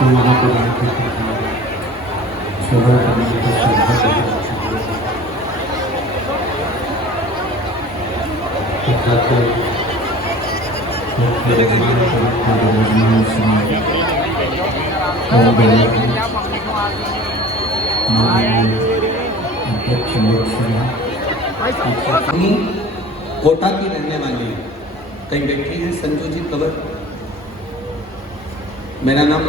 तो वहाँ पर आके सेवा करने की श्रद्धा तथा कोटा की रहने वाली कहीं बैठी है संजू जी कवर। मेरा नाम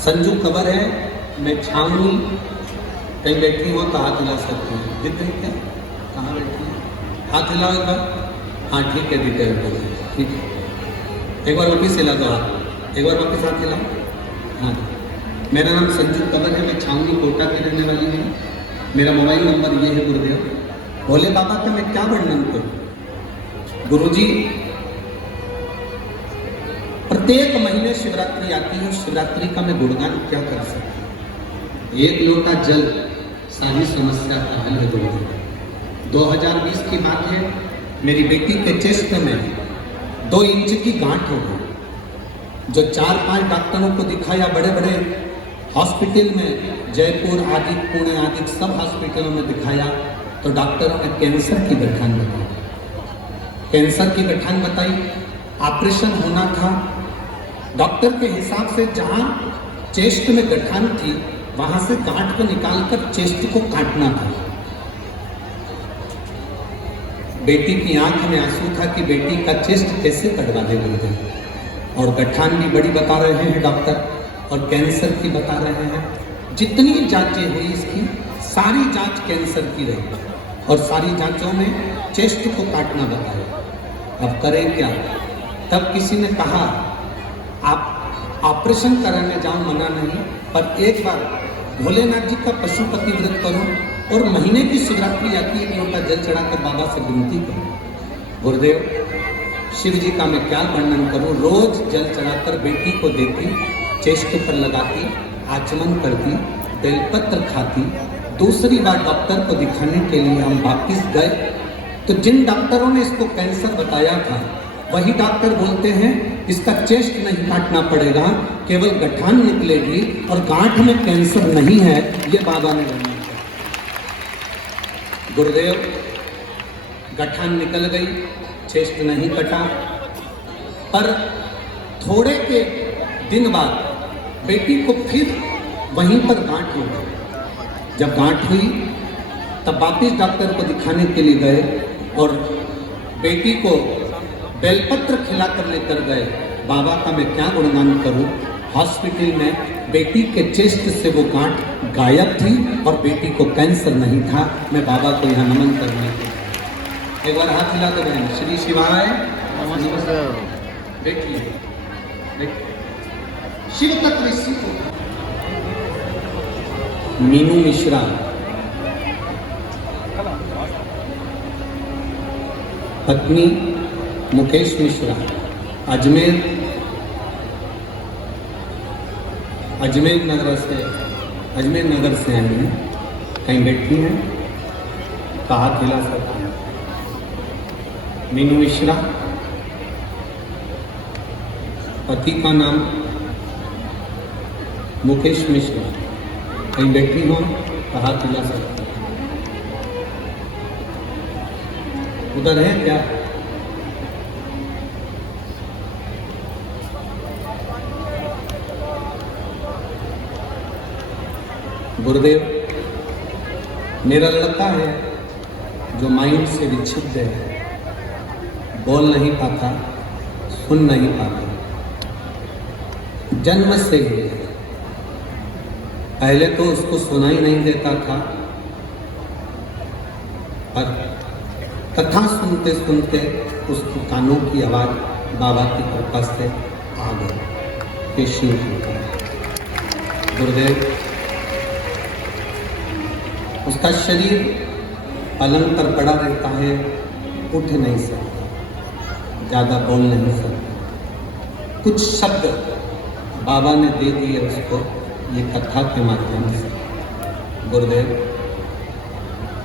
संजू कवर है, मैं छावनी। कहीं बैठी हो तो हाथ हिला सकती है। दिख रही क्या? कहाँ बैठी है? हाथ हिलाओ एक बार। हाँ ठीक है, दिख रही है। ठीक है, एक बार वापिस हिला दो हाथ। एक बार वापिस हाथ हिलाओ। हाँ, मेरा नाम संजू कवर है, मैं छावनी कोटा की रहने वाली हूँ। मेरा मोबाइल नंबर ये है गुरुदेव। भोले बाबा का मैं क्या वर्णन करूं? गुरुजी, प्रत्येक महीने शिवरात्रि आती है, शिवरात्रि का मैं गुणगान क्या कर सकता हूं? एक लोटा जल सारी समस्या का हल है गुरुदेव। 2020 की बात है, मेरी बेटी के चेस्ट में 2 इंच की गांठ हो गई। जो 4-5 डॉक्टरों को दिखाया, बड़े बड़े हॉस्पिटल में, जयपुर आदि, पुणे आदि सब हॉस्पिटलों में दिखाया, तो डॉक्टरों ने कैंसर की गठान बताई। कैंसर की गठान बताई, ऑपरेशन होना था। डॉक्टर के हिसाब से जहां चेस्ट में गठान थी वहां से गांठ को निकालकर चेस्ट को काटना था। बेटी की आंख में आंसू था कि बेटी का चेस्ट कैसे कटवा दे गुरुदेव। और गठान भी बड़ी बता रहे हैं डॉक्टर, और कैंसर की बता रहे हैं। जितनी जांचें हुई इसकी, सारी जांच कैंसर की रही, और सारी जांचों में चेस्ट को काटना बताया। अब करें क्या? तब किसी ने कहा आप ऑपरेशन कराने जाओ, मना नहीं, पर एक बार भोलेनाथ जी का पशुपति व्रत करो, और महीने की शिवरात्रि आती है, लोटा जल चढ़ाकर बाबा से विनती करो। गुरुदेव, शिव जी का मैं क्या वर्णन करूं? रोज जल चढ़ाकर बेटी को देती, चेस्ट पर लगाती, आचमन करती, बेलपत्र खाती। दूसरी बार डॉक्टर को दिखाने के लिए हम वापिस गए, तो जिन डॉक्टरों ने इसको कैंसर बताया था, वही डॉक्टर बोलते हैं इसका चेस्ट नहीं काटना पड़ेगा, केवल गठान निकलेगी, और गांठ में कैंसर नहीं है, ये बाबा ने बोला। गुरुदेव, गठान निकल गई, चेस्ट नहीं कटा, पर थोड़े के दिन बाद बेटी को फिर वहीं पर गांठ हो गई। जब गांठ हुई तब वापिस डॉक्टर को दिखाने के लिए गए, और बेटी को बेलपत्र खिलाकर लेकर गए। बाबा का मैं क्या गुणगान करूं? हॉस्पिटल में बेटी के चेस्ट से वो गांठ गायब थी, और बेटी को कैंसर नहीं था। मैं बाबा को यहाँ नमन करने के, एक बार हाथ हिला दो बहन। श्री शिवाय नमस्कार। देखिए, शिव तत्व इसी को। मीनू मिश्रा, पत्नी मुकेश मिश्रा, अजमेर नगर से आई हैं। कहीं बैठी हैं तो हाथ हिला सकते हैं। मीनू मिश्रा, पति का नाम मुकेश मिश्रा। कहीं बैठी हो तो हाथ हिला सकते हैं। उधर है क्या? गुरुदेव, मेरा लड़का है जो माइंड से विक्षिप्त है, बोल नहीं पाता, सुन नहीं पाता, जन्म से ही। पहले तो उसको सुनाई नहीं देता था, पर कथा सुनते सुनते उसकी कानों की आवाज बाबा की कृपा से आ गई। गुरुदेव, उसका शरीर पलंग पर पड़ा रहता है, उठ नहीं सकता, ज़्यादा बोल नहीं सकता। कुछ शब्द बाबा ने दे दिए उसको ये कथा के माध्यम से। गुरुदेव,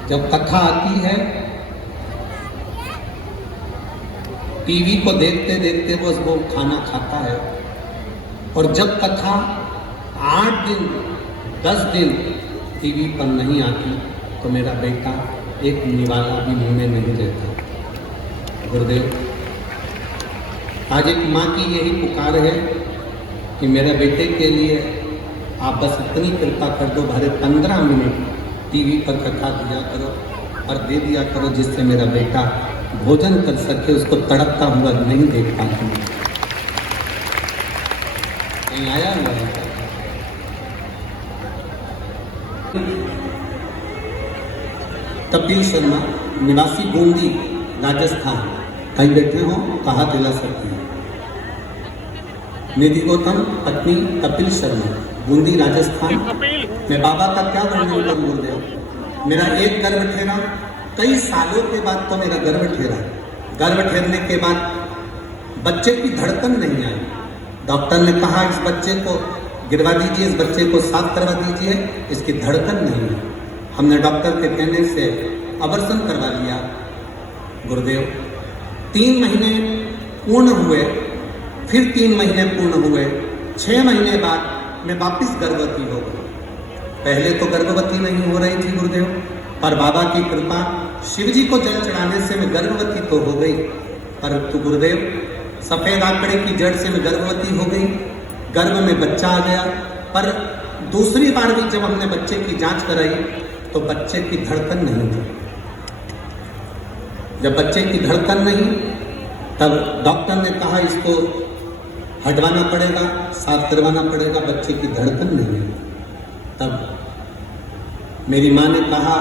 जब कथा आती है, टीवी को देखते देखते बस वो खाना खाता है, और जब कथा 8 दिन 10 दिन टीवी पर नहीं आती तो मेरा बेटा एक निवाला भी मुंह में नहीं लेता। गुरुदेव, आज एक माँ की यही पुकार है कि मेरे बेटे के लिए आप बस इतनी कृपा कर दो, भरे 15 मिनट टीवी पर कथा दिया करो और दे दिया करो, जिससे मेरा बेटा भोजन कर सके, उसको तड़पता हुआ नहीं देख पाती। नहीं आया हुआ है। कपिल शर्मा, निवासी बूंदी राजस्थान, कहीं बैठे हो कहा दिला सकते हैं। निधि गौतम, पत्नी कपिल शर्मा, बूंदी राजस्थान। मैं बाबा का क्या वर्णन करूं गुरुदेव। मेरा एक गर्भ ठहरा, कई सालों के बाद तो मेरा गर्भ ठहरा। गर्भ ठहरने के बाद बच्चे की धड़कन नहीं आई। डॉक्टर ने कहा इस बच्चे को गिरवा दीजिए, इस बच्चे को साफ करवा दीजिए, इसकी धड़कन नहीं है। हमने डॉक्टर के कहने से अबॉर्शन करवा लिया। गुरुदेव, 3 महीने पूर्ण हुए, फिर 3 महीने पूर्ण हुए, 6 महीने बाद मैं वापिस गर्भवती हो गई। पहले तो गर्भवती नहीं हो रही थी गुरुदेव, पर बाबा की कृपा, शिव जी को जल चढ़ाने से मैं गर्भवती तो हो गई। पर तो गुरुदेव, सफेद आंकड़े की जड़ से मैं गर्भवती हो गई, गर्भ में बच्चा आ गया। पर दूसरी बार भी जब हमने बच्चे की जांच कराई तो बच्चे की धड़कन नहीं थी। जब बच्चे की धड़कन नहीं, तब डॉक्टर ने कहा इसको हटवाना पड़ेगा, साफ करवाना पड़ेगा, बच्चे की धड़कन नहीं है। तब मेरी माँ ने कहा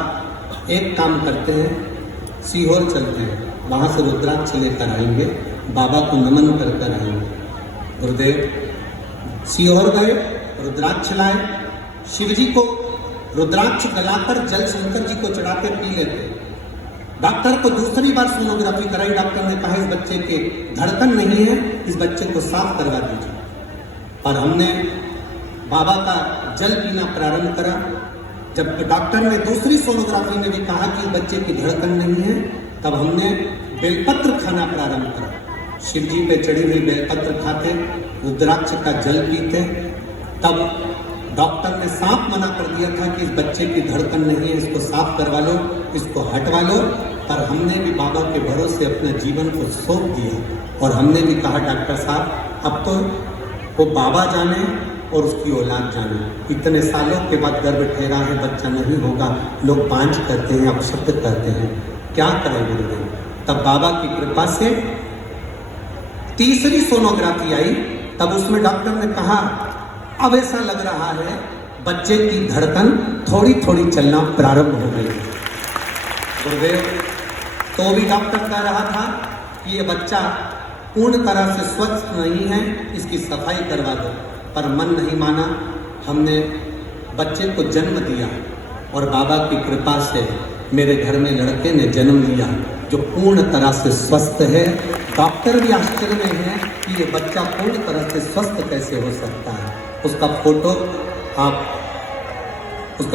एक काम करते हैं, सीहोर चलते हैं, वहाँ से रुद्राक्ष लेकर आएंगे, बाबा को नमन कर कर आएंगे। गुरुदेव, सीहोर गए, रुद्राक्ष लाए, शिव जी को रुद्राक्ष गलाकर जल शंकर जी को चढ़ाते पी लेते। डॉक्टर को दूसरी बार सोनोग्राफी कराई, डॉक्टर ने कहा इस बच्चे के धड़कन नहीं है, इस बच्चे को साफ करवा दीजिए। और हमने बाबा का जल पीना प्रारंभ करा। जब डॉक्टर ने दूसरी सोनोग्राफी में भी कहा कि बच्चे की धड़कन नहीं है, तब हमने बेलपत्र खाना प्रारंभ करा। शिव जी पे चढ़ी हुई बेलपत्र खाते, रुद्राक्ष का जल पीते। तब डॉक्टर ने साफ मना कर दिया था कि इस बच्चे की धड़कन नहीं है, इसको साफ करवा लो, इसको हटवा लो। पर हमने भी बाबा के भरोसे अपने जीवन को सौंप दिया और हमने भी कहा डॉक्टर साहब अब तो वो बाबा जाने और उसकी औलाद जाने। इतने सालों के बाद गर्भ ठहरा है, बच्चा नहीं होगा, लोग बांझ करते हैं, अपशब्द करते हैं, क्या करें गुरुदेव। तब बाबा की कृपा से तीसरी सोनोग्राफी आई, तब उसमें डॉक्टर ने कहा अब ऐसा लग रहा है बच्चे की धड़कन थोड़ी थोड़ी चलना प्रारंभ हो गई। गुरुदेव, तो भी डॉक्टर कह रहा था कि ये बच्चा पूर्ण तरह से स्वस्थ नहीं है, इसकी सफाई करवा दो। पर मन नहीं माना, हमने बच्चे को जन्म दिया और बाबा की कृपा से मेरे घर में लड़के ने जन्म लिया जो पूर्ण तरह से स्वस्थ है। डॉक्टर भी आश्चर्य में है कि ये बच्चा पूर्ण तरह से स्वस्थ कैसे हो सकता है। उसका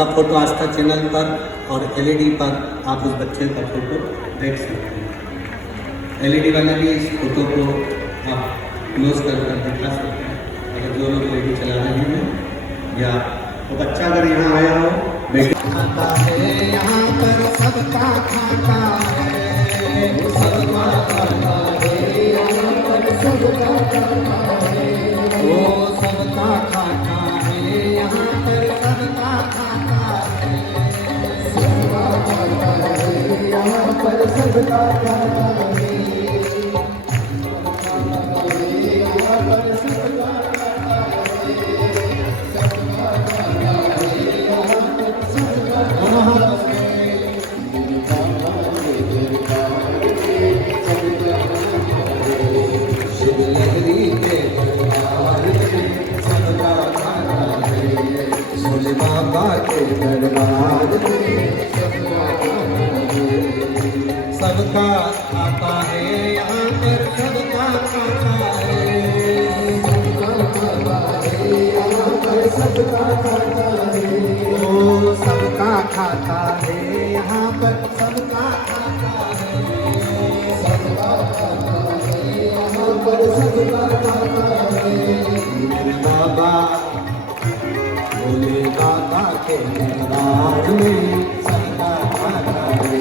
फोटो आस्था चैनल पर और एलईडी पर आप उस बच्चे का फोटो देख सकते हैं। एलईडी वाले भी इस फोटो को आप क्लोज कर दिखा सकते हैं अगर जो लोग एलईडी चला रहे हैं। या वो बच्चा अगर यहाँ आया हो, बेटा खाता है यहाँ पर सबका खाता है, सबका खाता है यहाँ पर सबका खाता है, वो सबका खाता है यहाँ पर सबका खाता है, सबका खाता है यहाँ पर सबका खाता है, सबका खाता है यहाँ पर सबका खाता है, सबका खाता है यहाँ पर सबका खाता है, ओ सबका खाता है यहाँ पर सबका खाता है, सबका खाता है यहाँ पर सबका खाता है। के दरबार में सबका भाला है।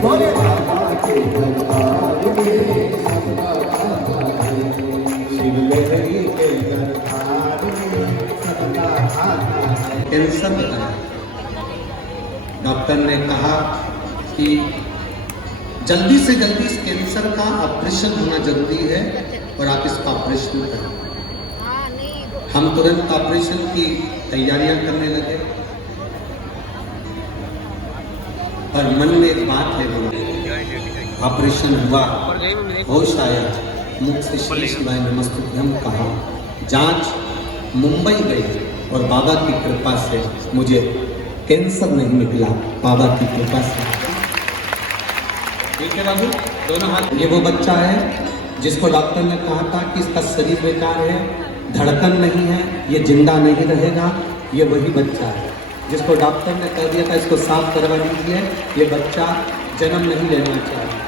बोले बाबा के दरबार में सबका भाला है। शिव लहरी के दरबार में सबका भाला है। कैंसर बताया, डॉक्टर ने कहा कि जल्दी से जल्दी इस कैंसर का ऑपरेशन होना जरूरी है और आप इसका ऑपरेशन करें। हम तुरंत ऑपरेशन की तैयारियां करने लगे और मन में एक बात है, ऑपरेशन हुआ, होश आया, मुख से श्री शिवाय नमस्तुभ्यम कहा, जांच मुंबई गई और बाबा की कृपा से मुझे कैंसर नहीं निकला, बाबा की कृपा से। ठीक है बाबू, दोनों हाथ। ये वो बच्चा है जिसको डॉक्टर ने कहा था कि इसका शरीर बेकार है, धड़कन नहीं है, ये जिंदा नहीं रहेगा। ये वही बच्चा है जिसको डॉक्टर ने कह दिया था इसको साफ करवा दीजिए, ये बच्चा जन्म नहीं लेना चाहिए।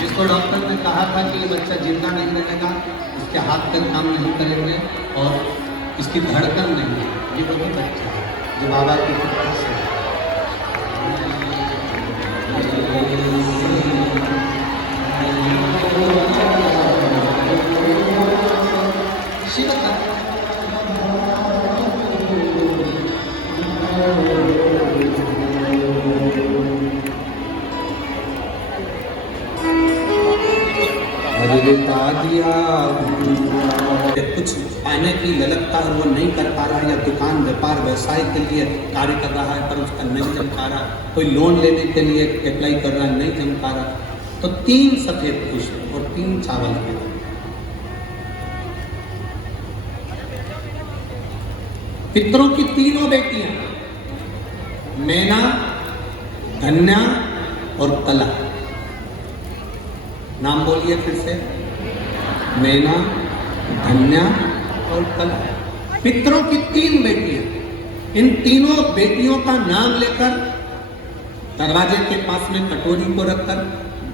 जिसको डॉक्टर ने कहा था कि ये बच्चा जिंदा नहीं रहेगा, उसके हाथ पैर काम नहीं करेंगे और इसकी धड़कन नहीं है, ये वही बच्चा है जो बाबा की कृपा से शिव का दिया। कुछ पाने की ललकता है वो नहीं कर पा रहा है, या दुकान व्यापार व्यवसाय के लिए कार्य कर रहा है पर उसका नहीं जम पा रहा, कोई लोन लेने के लिए अप्लाई कर रहा है, नहीं जम पा रहा, तो 3 सफेद पुष्प और 3 चावल के पितरों की 3 बेटियां मैना, धन्या और कला। नाम बोलिए फिर से, मैना, धन्या और कला। पितरों की 3 बेटियां, इन तीनों बेटियों का नाम लेकर दरवाजे के पास में कटोरी को रखकर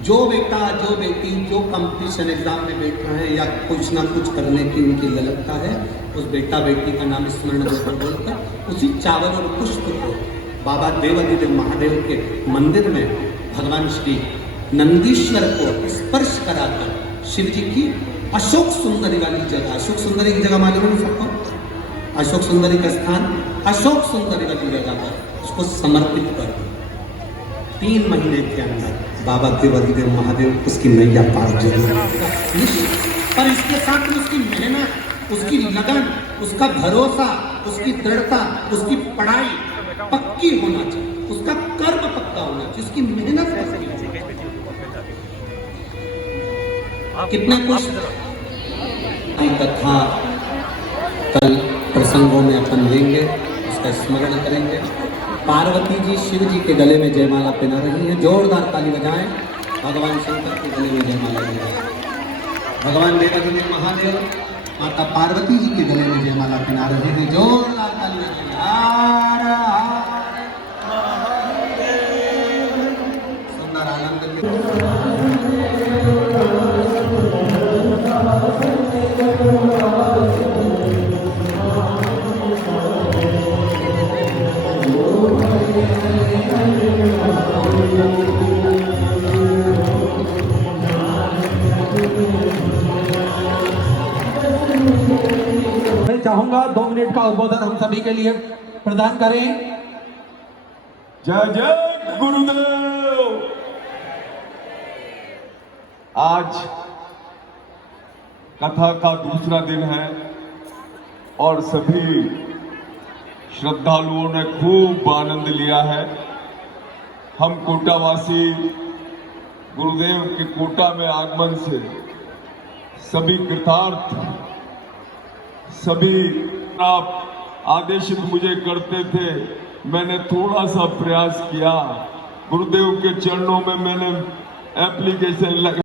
जो बेटा जो बेटी जो कंपटीशन एग्जाम में बैठा है या कुछ ना कुछ करने की उनकी ललकता है, उस बेटा बेटी का नाम स्मरण बोलकर उसी चावल और पुष्प को बाबा देवाधिदेव महादेव के मंदिर में भगवान श्री नंदीश्वर को स्पर्श कराकर शिव जी की अशोक सुंदरी वाली जगह, अशोक सुंदरी की जगह मालूम है सबको, अशोक सुंदरी का स्थान अशोक सुंदरी वाली जगह पर उसको समर्पित कर 3 महीने के अंदर बाबा देवाधिदेव महादेव उसकी नैया पार करेंगे। पर इसके साथ में उसकी मेहनत, उसकी लगन, उसका भरोसा, उसकी दृढ़ता, उसकी पढ़ाई पक्की होना चाहिए, उसका कर्म पक्का होना चाहिए, उसकी मेहनत पक्की होनी चाहिए। कितने कुछ कथा कल प्रसंगों में अपन लेंगे, उसका स्मरण करेंगे। पार्वती जी शिव जी के गले में जयमाला पहना रही हैं, जोरदार ताली बजाएं। भगवान शंकर के गले में जयमाला पहना, भगवान देवाधिदेव महादेव माता पार्वती जी के गले में जयमाला पहना रहे हैं, जोरदार ताली बजाएं। सुंदर आनंद मैं चाहूंगा 2 मिनट का उद्बोधन हम सभी के लिए प्रदान करें। जय जय गुरुदेव। आज कथा का दूसरा दिन है और सभी श्रद्धालुओं ने खूब आनंद लिया है। हम कोटावासी गुरुदेव के कोटा में आगमन से सभी कृतार्थ, सभी आप आदेशित मुझे करते थे, मैंने थोड़ा सा प्रयास किया, गुरुदेव के चरणों में मैंने एप्लीकेशन लगा